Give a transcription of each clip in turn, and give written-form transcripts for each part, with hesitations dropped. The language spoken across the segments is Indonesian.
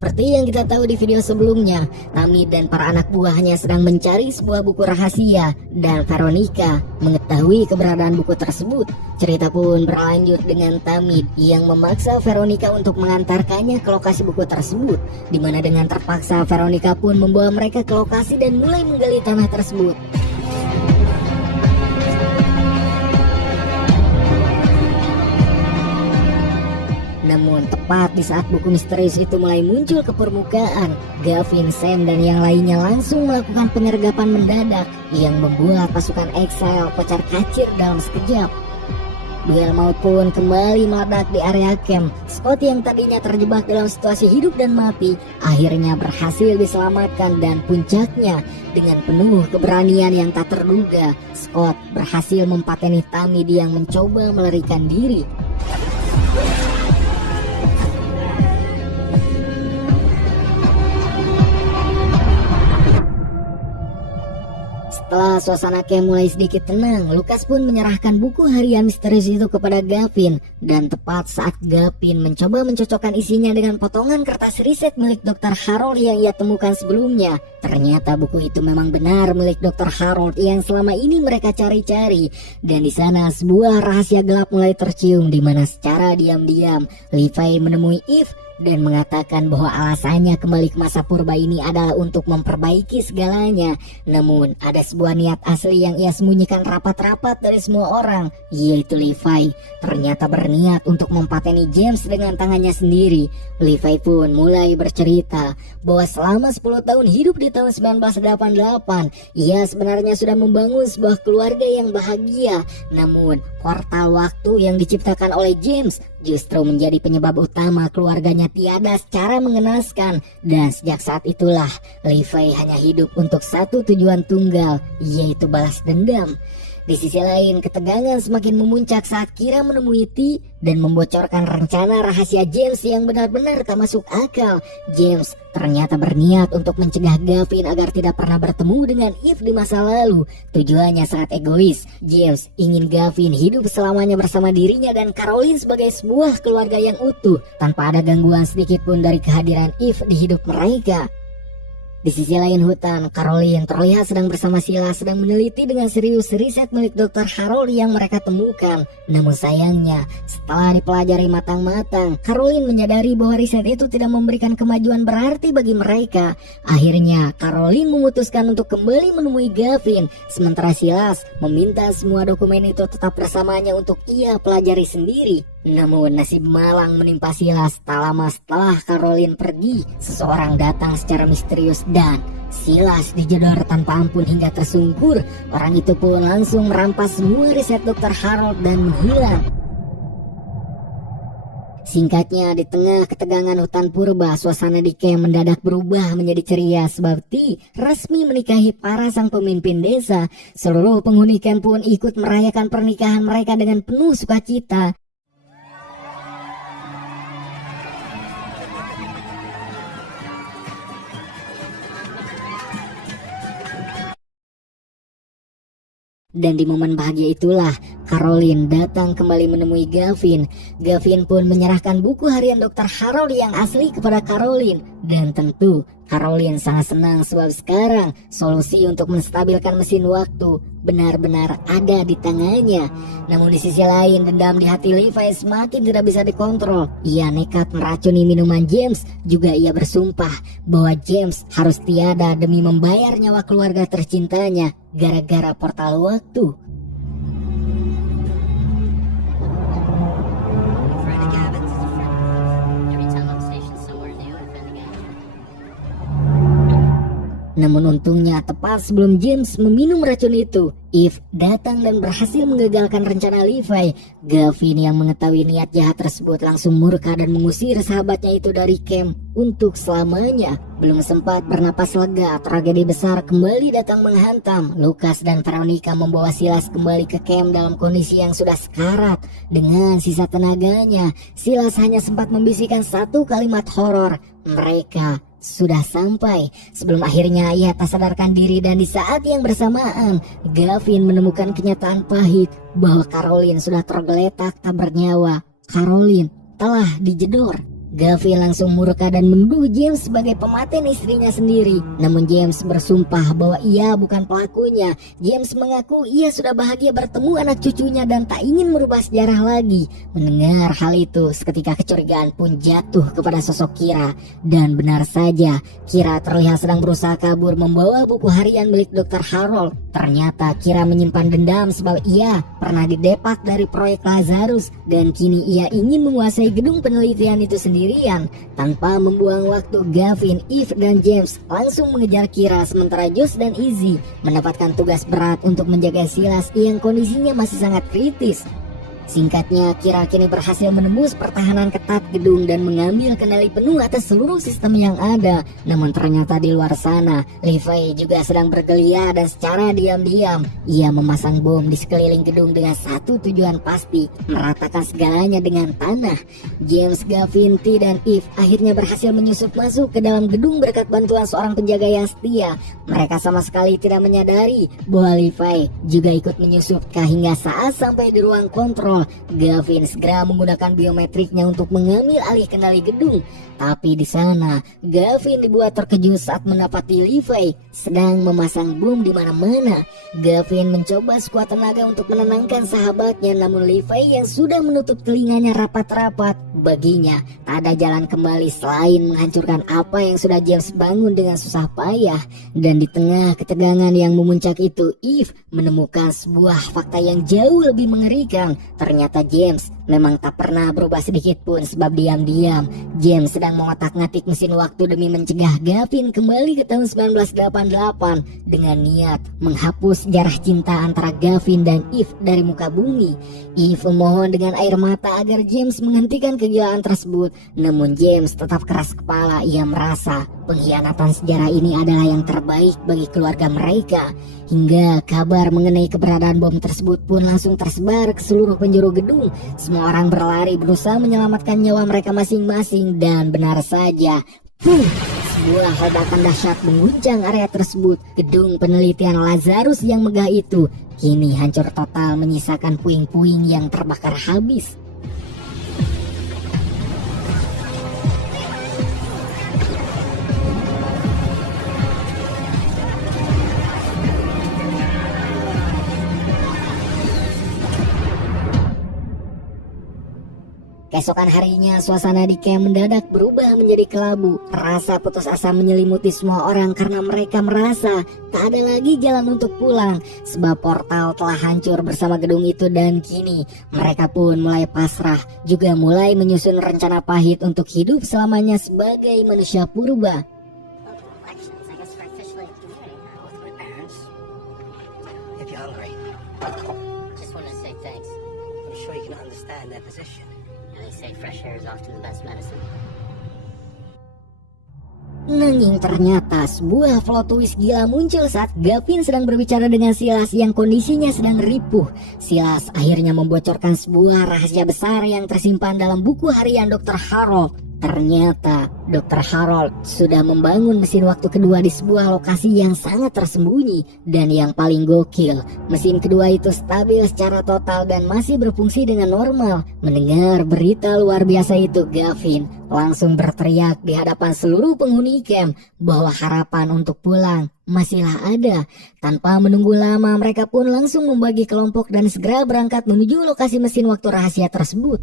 Seperti yang kita tahu di video sebelumnya, Tammy dan para anak buahnya sedang mencari sebuah buku rahasia dan Veronica mengetahui keberadaan buku tersebut. Cerita pun berlanjut dengan Tammy yang memaksa Veronica untuk mengantarkannya ke lokasi buku tersebut, di mana dengan terpaksa Veronica pun membawa mereka ke lokasi dan mulai menggali tanah tersebut. Namun tepat di saat buku misterius itu mulai muncul ke permukaan, Gavin, Sam, dan yang lainnya langsung melakukan penyergapan mendadak yang membuat pasukan Exile kocar-kacir dalam sekejap. Duel maut pun kembali meledak di area camp. Scott yang tadinya terjebak dalam situasi hidup dan mati akhirnya berhasil diselamatkan, dan puncaknya dengan penuh keberanian yang tak terduga, Scott berhasil mempateni Tammy yang mencoba melarikan diri. Setelah suasana camp mulai sedikit tenang, Lucas pun menyerahkan buku harian misterius itu kepada Gavin. Dan tepat saat Gavin mencoba mencocokkan isinya dengan potongan kertas riset milik Dr. Harold yang ia temukan sebelumnya, ternyata buku itu memang benar milik Dr. Harold yang selama ini mereka cari-cari. Dan di sana sebuah rahasia gelap mulai tercium, di mana secara diam-diam Levi menemui Eve dan mengatakan bahwa alasannya kembali ke masa purba ini adalah untuk memperbaiki segalanya. Namun ada sebuah niat asli yang ia sembunyikan rapat-rapat dari semua orang, yaitu Levi ternyata berniat untuk mempateni James dengan tangannya sendiri. Levi pun mulai bercerita bahwa selama 10 tahun hidup di tahun 1988, ia sebenarnya sudah membangun sebuah keluarga yang bahagia. Namun portal waktu yang diciptakan oleh James justru menjadi penyebab utama keluarganya tiada secara mengenaskan. Dan sejak saat itulah Levi hanya hidup untuk satu tujuan tunggal, yaitu balas dendam. Di sisi lain, ketegangan semakin memuncak saat Kira menemui T dan membocorkan rencana rahasia James yang benar-benar tak masuk akal. James ternyata berniat untuk mencegah Gavin agar tidak pernah bertemu dengan Eve di masa lalu. Tujuannya sangat egois. James ingin Gavin hidup selamanya bersama dirinya dan Caroline sebagai sebuah keluarga yang utuh, tanpa ada gangguan sedikit pun dari kehadiran Eve di hidup mereka. Di sisi lain hutan, Caroline terlihat sedang bersama Silas sedang meneliti dengan serius riset milik Dr. Harold yang mereka temukan. Namun sayangnya, setelah dipelajari matang-matang, Caroline menyadari bahwa riset itu tidak memberikan kemajuan berarti bagi mereka. Akhirnya, Caroline memutuskan untuk kembali menemui Gavin, sementara Silas meminta semua dokumen itu tetap bersamanya untuk ia pelajari sendiri. Namun nasib malang menimpa Silas. Tak lama setelah Caroline pergi, seseorang datang secara misterius dan Silas dijedor tanpa ampun hingga tersungkur. Orang itu pun langsung merampas semua riset Dr. Harold dan menghilang. Singkatnya, di tengah ketegangan hutan purba, suasana di camp mendadak berubah menjadi ceria sebab T resmi menikahi para sang pemimpin desa. Seluruh penghuni camp pun ikut merayakan pernikahan mereka dengan penuh sukacita. Dan di momen bahagia itulah Caroline datang kembali menemui Gavin. Gavin pun menyerahkan buku harian Dr. Harold yang asli kepada Caroline. Dan tentu Caroline sangat senang sebab sekarang solusi untuk menstabilkan mesin waktu benar-benar ada di tangannya. Namun di sisi lain, dendam di hati Levi semakin tidak bisa dikontrol. Ia nekat meracuni minuman James. Juga ia bersumpah bahwa James harus tiada demi membayar nyawa keluarga tercintanya gara-gara portal waktu. Namun untungnya tepat sebelum James meminum racun itu, Eve datang dan berhasil menggagalkan rencana Levi. Gavin yang mengetahui niat jahat tersebut langsung murka dan mengusir sahabatnya itu dari camp untuk selamanya. Belum sempat bernapas lega, tragedi besar kembali datang menghantam. Lucas dan Veronica membawa Silas kembali ke camp dalam kondisi yang sudah sekarat. Dengan sisa tenaganya, Silas hanya sempat membisikkan satu kalimat horor, "Mereka sudah sampai," sebelum akhirnya ia tak sadarkan diri. Dan di saat yang bersamaan, Gavin menemukan kenyataan pahit bahwa Caroline sudah tergeletak tak bernyawa. Caroline telah dijedor. Gavin langsung murka dan menuduh James sebagai pematen istrinya sendiri. Namun James bersumpah bahwa ia bukan pelakunya. James mengaku ia sudah bahagia bertemu anak cucunya dan tak ingin merubah sejarah lagi. Mendengar hal itu, seketika kecurigaan pun jatuh kepada sosok Kira. Dan benar saja, Kira terlihat sedang berusaha kabur membawa buku harian milik Dr. Harold. Ternyata Kira menyimpan dendam sebab ia pernah didepak dari proyek Lazarus dan kini ia ingin menguasai gedung penelitian itu sendirian. Tanpa membuang waktu, Gavin, Eve, dan James langsung mengejar Kira, sementara Josh dan Izzy mendapatkan tugas berat untuk menjaga Silas yang kondisinya masih sangat kritis. Singkatnya, Kira kini berhasil menembus pertahanan ketat gedung dan mengambil kendali penuh atas seluruh sistem yang ada. Namun ternyata di luar sana, Levi juga sedang bergeliat dan secara diam-diam ia memasang bom di sekeliling gedung dengan satu tujuan pasti, meratakan segalanya dengan tanah. James, Gavin, T, dan Eve akhirnya berhasil menyusup masuk ke dalam gedung berkat bantuan seorang penjaga yang setia. Mereka sama sekali tidak menyadari bahwa Levi juga ikut menyusup hingga saat sampai di ruang kontrol. Gavin segera menggunakan biometriknya untuk mengambil alih kendali gedung. Tapi di sana, Gavin dibuat terkejut saat mendapati Levi sedang memasang bom di mana-mana. Gavin mencoba sekuat tenaga untuk menenangkan sahabatnya, namun Levi yang sudah menutup telinganya rapat-rapat, baginya tak ada jalan kembali selain menghancurkan apa yang sudah James bangun dengan susah payah. Dan di tengah ketegangan yang memuncak itu, Eve menemukan sebuah fakta yang jauh lebih mengerikan. Ternyata James memang tak pernah berubah sedikit pun, sebab diam-diam James sedang mengotak-ngatik mesin waktu demi mencegah Gavin kembali ke tahun 1988 dengan niat menghapus sejarah cinta antara Gavin dan Eve dari muka bumi. Eve memohon dengan air mata agar James menghentikan kegilaan tersebut, namun James tetap keras kepala. Ia merasa pengkhianatan sejarah ini adalah yang terbaik bagi keluarga mereka. Hingga kabar mengenai keberadaan bom tersebut pun langsung tersebar ke seluruh penjuru gedung. Semua orang berlari berusaha menyelamatkan nyawa mereka masing-masing, dan benar saja, sebuah ledakan dahsyat mengguncang area tersebut. Gedung penelitian Lazarus yang megah itu kini hancur total, menyisakan puing-puing yang terbakar habis. Keesokan harinya, suasana di camp mendadak berubah menjadi kelabu. Rasa putus asa menyelimuti semua orang karena mereka merasa tak ada lagi jalan untuk pulang, sebab portal telah hancur bersama gedung itu. Dan kini mereka pun mulai pasrah, juga mulai menyusun rencana pahit untuk hidup selamanya sebagai manusia purba. Nanging ternyata sebuah plot twist gila muncul saat Gavin sedang berbicara dengan Silas yang kondisinya sedang ripuh. Silas akhirnya membocorkan sebuah rahasia besar yang tersimpan dalam buku harian Dr. Harold. Ternyata Dr. Harold sudah membangun mesin waktu kedua di sebuah lokasi yang sangat tersembunyi. Dan yang paling gokil, mesin kedua itu stabil secara total dan masih berfungsi dengan normal. Mendengar berita luar biasa itu, Gavin langsung berteriak di hadapan seluruh penghuni camp bahwa harapan untuk pulang masihlah ada. Tanpa menunggu lama, mereka pun langsung membagi kelompok dan segera berangkat menuju lokasi mesin waktu rahasia tersebut.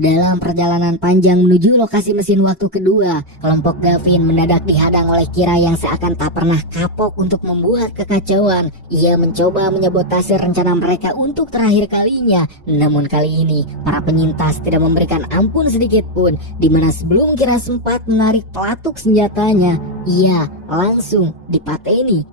Dalam perjalanan panjang menuju lokasi mesin waktu kedua, kelompok Gavin mendadak dihadang oleh Kira yang seakan tak pernah kapok untuk membuat kekacauan. Ia mencoba menyabotase rencana mereka untuk terakhir kalinya. Namun kali ini, para penyintas tidak memberikan ampun sedikit pun, dimana sebelum Kira sempat menarik pelatuk senjatanya, ia langsung dipateni.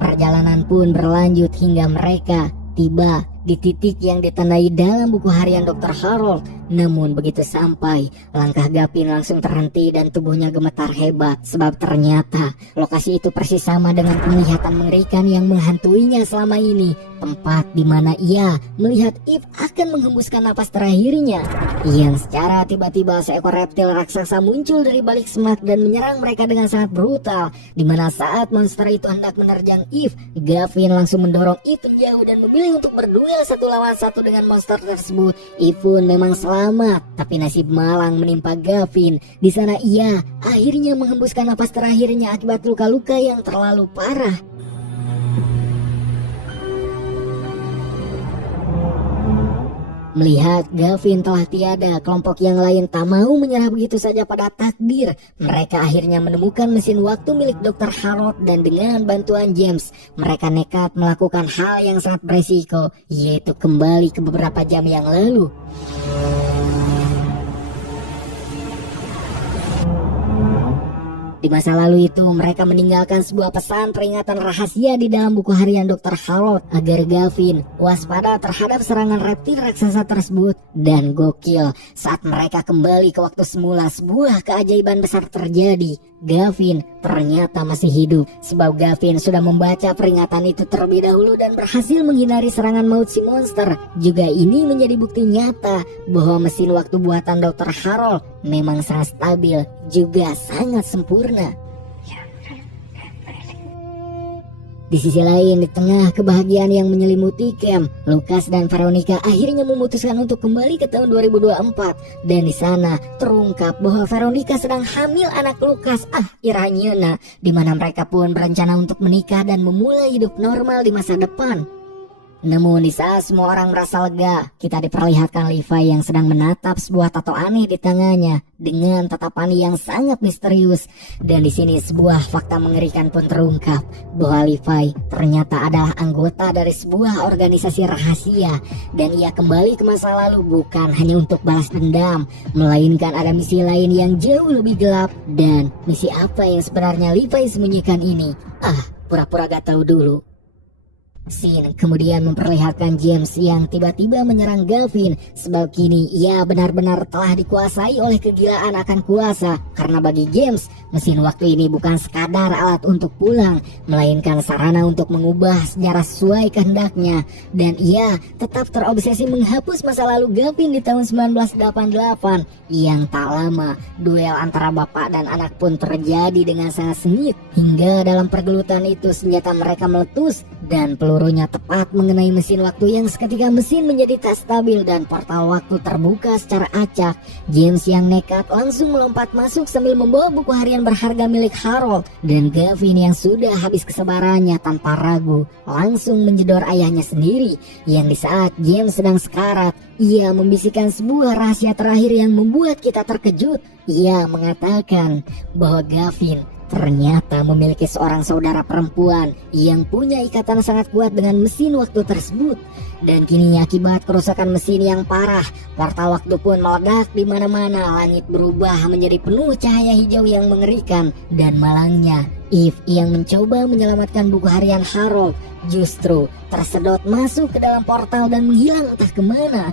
Perjalanan pun berlanjut hingga mereka tiba di titik yang ditandai dalam buku harian Dr. Harold. Namun begitu sampai, langkah Gavin langsung terhenti dan tubuhnya gemetar hebat, sebab ternyata lokasi itu persis sama dengan penglihatan mengerikan yang menghantuinya selama ini. Tempat di mana ia melihat Eve akan menghembuskan napas terakhirnya. Yang secara tiba-tiba seekor reptil raksasa muncul dari balik semak dan menyerang mereka dengan sangat brutal. Di mana saat monster itu hendak menerjang Eve, Gavin langsung mendorong Eve jauh dan memilih untuk berduel satu lawan satu dengan monster tersebut. Eve pun memang selamat, tapi nasib malang menimpa Gavin. Di sana ia akhirnya menghembuskan napas terakhirnya akibat luka-luka yang terlalu parah. Melihat Gavin telah tiada, kelompok yang lain tak mau menyerah begitu saja pada takdir. Mereka akhirnya menemukan mesin waktu milik Dr. Harold dan dengan bantuan James, mereka nekat melakukan hal yang sangat beresiko, yaitu kembali ke beberapa jam yang lalu. Di masa lalu itu, mereka meninggalkan sebuah pesan peringatan rahasia di dalam buku harian Dr. Harold agar Gavin waspada terhadap serangan reptil raksasa tersebut. Dan gokil, saat mereka kembali ke waktu semula, sebuah keajaiban besar terjadi. Gavin ternyata masih hidup, sebab Gavin sudah membaca peringatan itu terlebih dahulu dan berhasil menghindari serangan maut si monster. Juga ini menjadi bukti nyata bahwa mesin waktu buatan Dr. Harold memang sangat stabil, juga sangat sempurna. Di sisi lain, di tengah kebahagiaan yang menyelimuti Cam, Lucas dan Veronica akhirnya memutuskan untuk kembali ke tahun 2024. Dan di sana terungkap bahwa Veronica sedang hamil anak Lucas, iranyeuna, di mana mereka pun berencana untuk menikah dan memulai hidup normal di masa depan. Namun di saat semua orang merasa lega, kita diperlihatkan Levi yang sedang menatap sebuah tato aneh di tangannya dengan tatapan yang sangat misterius. Dan di sini sebuah fakta mengerikan pun terungkap bahwa Levi ternyata adalah anggota dari sebuah organisasi rahasia, dan ia kembali ke masa lalu bukan hanya untuk balas dendam, melainkan ada misi lain yang jauh lebih gelap. Dan misi apa yang sebenarnya Levi sembunyikan ini? Pura-pura gak tahu dulu. Scene kemudian memperlihatkan James yang tiba-tiba menyerang Gavin, sebab kini ia benar-benar telah dikuasai oleh kegilaan akan kuasa. Karena bagi James, mesin waktu ini bukan sekadar alat untuk pulang, melainkan sarana untuk mengubah sejarah sesuai kehendaknya. Dan ia tetap terobsesi menghapus masa lalu Gavin di tahun 1988. Yang tak lama, duel antara bapak dan anak pun terjadi dengan sangat sengit, hingga dalam pergelutan itu senjata mereka meletus dan pelurunya tepat mengenai mesin waktu yang seketika mesin menjadi tak stabil dan portal waktu terbuka secara acak. James yang nekat langsung melompat masuk sambil membawa buku harian berharga milik Harold, dan Gavin yang sudah habis kesabarannya tanpa ragu langsung menjedor ayahnya sendiri. Yang di saat James sedang sekarat, ia membisikkan sebuah rahasia terakhir yang membuat kita terkejut. Ia mengatakan bahwa Gavin ternyata memiliki seorang saudara perempuan yang punya ikatan sangat kuat dengan mesin waktu tersebut. Dan kini akibat kerusakan mesin yang parah, portal waktu pun meledak di mana-mana. Langit berubah menjadi penuh cahaya hijau yang mengerikan. Dan malangnya, Eve yang mencoba menyelamatkan buku harian Harold justru tersedot masuk ke dalam portal dan menghilang entah kemana.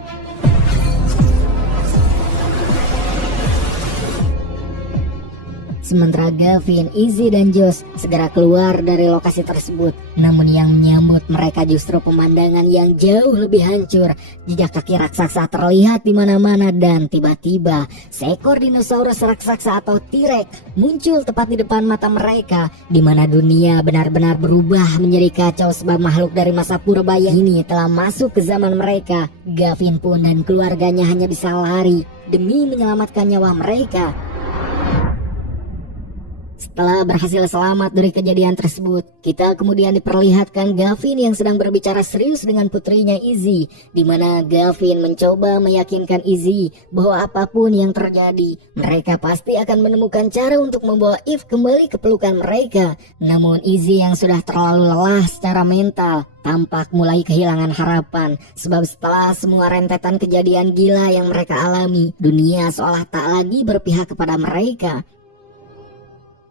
Sementara Gavin, Izzy dan Josh segera keluar dari lokasi tersebut. Namun yang menyambut mereka justru pemandangan yang jauh lebih hancur. Jejak kaki raksasa terlihat di mana-mana dan tiba-tiba seekor dinosaurus raksasa atau T-Rex muncul tepat di depan mata mereka, di mana dunia benar-benar berubah menjadi kacau sebab makhluk dari masa purbaya ini telah masuk ke zaman mereka. Gavin pun dan keluarganya hanya bisa lari demi menyelamatkan nyawa mereka. Setelah berhasil selamat dari kejadian tersebut, kita kemudian diperlihatkan Gavin yang sedang berbicara serius dengan putrinya Izzy, di mana Gavin mencoba meyakinkan Izzy bahwa apapun yang terjadi, mereka pasti akan menemukan cara untuk membawa Eve kembali ke pelukan mereka. Namun Izzy yang sudah terlalu lelah secara mental tampak mulai kehilangan harapan, sebab setelah semua rentetan kejadian gila yang mereka alami, dunia seolah tak lagi berpihak kepada mereka.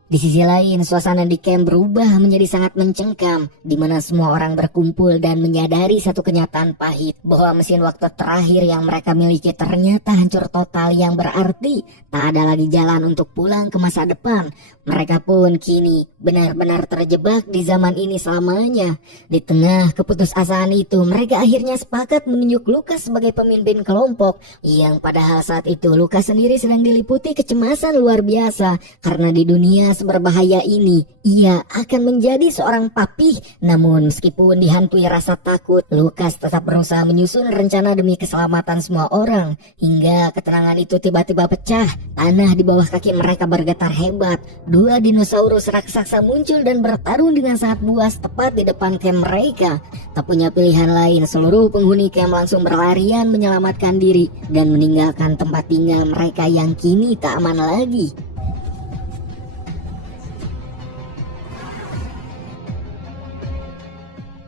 Di sisi lain, suasana di camp berubah menjadi sangat mencengkam, di mana semua orang berkumpul dan menyadari satu kenyataan pahit, bahwa mesin waktu terakhir yang mereka miliki ternyata hancur total, yang berarti tak ada lagi jalan untuk pulang ke masa depan. Mereka pun kini benar-benar terjebak di zaman ini selamanya. Di tengah keputusasaan itu, mereka akhirnya sepakat menunjuk Lukas sebagai pemimpin kelompok, yang padahal saat itu Lukas sendiri sedang diliputi kecemasan luar biasa, karena di dunia berbahaya ini ia akan menjadi seorang papih. Namun meskipun dihantui rasa takut, Lukas tetap berusaha menyusun rencana demi keselamatan semua orang. Hingga keterangan itu tiba-tiba pecah. Tanah di bawah kaki mereka bergetar hebat. Dua dinosaurus raksasa muncul dan bertarung dengan sangat buas tepat di depan camp mereka. Tak punya pilihan lain, seluruh penghuni camp langsung berlarian menyelamatkan diri dan meninggalkan tempat tinggal mereka yang kini tak aman lagi.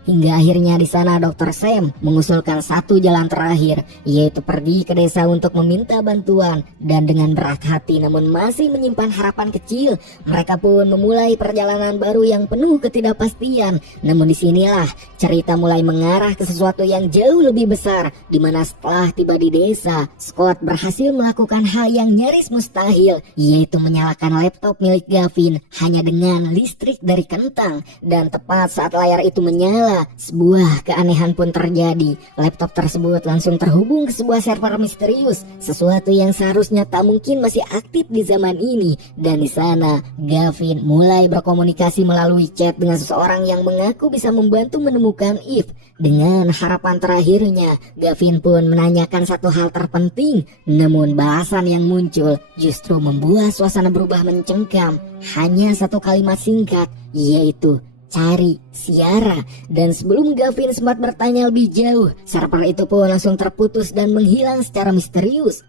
Hingga akhirnya di sana Dr. Sam mengusulkan satu jalan terakhir, yaitu pergi ke desa untuk meminta bantuan. Dan dengan berat hati namun masih menyimpan harapan kecil, mereka pun memulai perjalanan baru yang penuh ketidakpastian. Namun disinilah cerita mulai mengarah ke sesuatu yang jauh lebih besar, di mana setelah tiba di desa, Scott berhasil melakukan hal yang nyaris mustahil, yaitu menyalakan laptop milik Gavin hanya dengan listrik dari kentang. Dan tepat saat layar itu menyala, sebuah keanehan pun terjadi. Laptop tersebut langsung terhubung ke sebuah server misterius, sesuatu yang seharusnya tak mungkin masih aktif di zaman ini. Dan di sana Gavin mulai berkomunikasi melalui chat dengan seseorang yang mengaku bisa membantu menemukan Eve. Dengan harapan terakhirnya, Gavin pun menanyakan satu hal terpenting, namun balasan yang muncul justru membuat suasana berubah mencengkam. Hanya satu kalimat singkat, yaitu cari Ciara. Dan sebelum Gavin sempat bertanya lebih jauh, server itu pun langsung terputus dan menghilang secara misterius.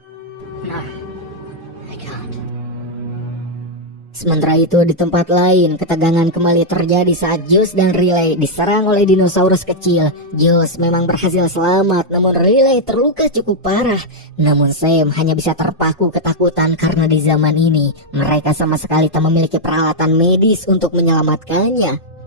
Sementara itu di tempat lain, ketegangan kembali terjadi saat Josh dan Riley diserang oleh dinosaurus kecil. Josh memang berhasil selamat, namun Riley terluka cukup parah. Namun Sam hanya bisa terpaku ketakutan karena di zaman ini mereka sama sekali tak memiliki peralatan medis untuk menyelamatkannya.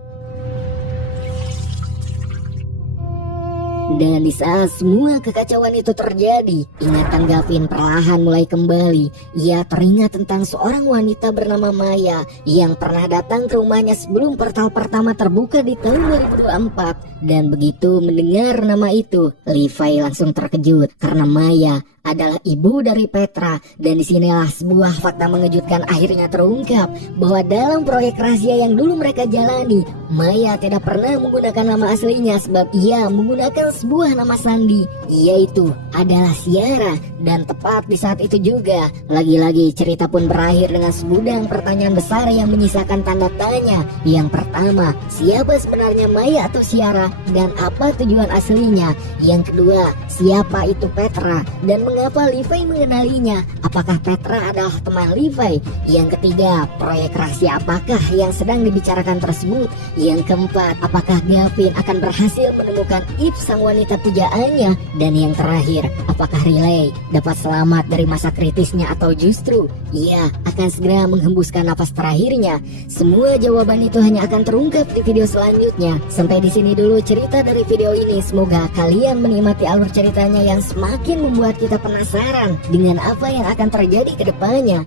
Dan di saat semua kekacauan itu terjadi, ingatan Gavin perlahan mulai kembali. Ia teringat tentang seorang wanita bernama Maya yang pernah datang ke rumahnya sebelum portal pertama terbuka di tahun 2024. Dan begitu mendengar nama itu, Levi langsung terkejut karena Maya adalah ibu dari Petra. Dan disinilah sebuah fakta mengejutkan akhirnya terungkap, bahwa dalam proyek rahasia yang dulu mereka jalani, Maya tidak pernah menggunakan nama aslinya, sebab ia menggunakan sebuah nama sandi, yaitu adalah Ciara. Dan tepat di saat itu juga, lagi-lagi cerita pun berakhir dengan segudang pertanyaan besar yang menyisakan tanda tanya. Yang pertama, siapa sebenarnya Maya atau Ciara, dan apa tujuan aslinya? Yang kedua, siapa itu Petra, dan mengapa Levi mengenalinya? Apakah Petra adalah teman Levi? Yang ketiga, proyek rahasia apakah yang sedang dibicarakan tersebut? Yang keempat, apakah Gavin akan berhasil menemukan Eve, sang wanita pujaannya? Dan yang terakhir, apakah Riley dapat selamat dari masa kritisnya, atau justru ia akan segera menghembuskan napas terakhirnya? Semua jawaban itu hanya akan terungkap di video selanjutnya. Sampai di sini dulu cerita dari video ini. Semoga kalian menikmati alur ceritanya yang semakin membuat kita penasaran dengan apa yang akan terjadi ke depannya.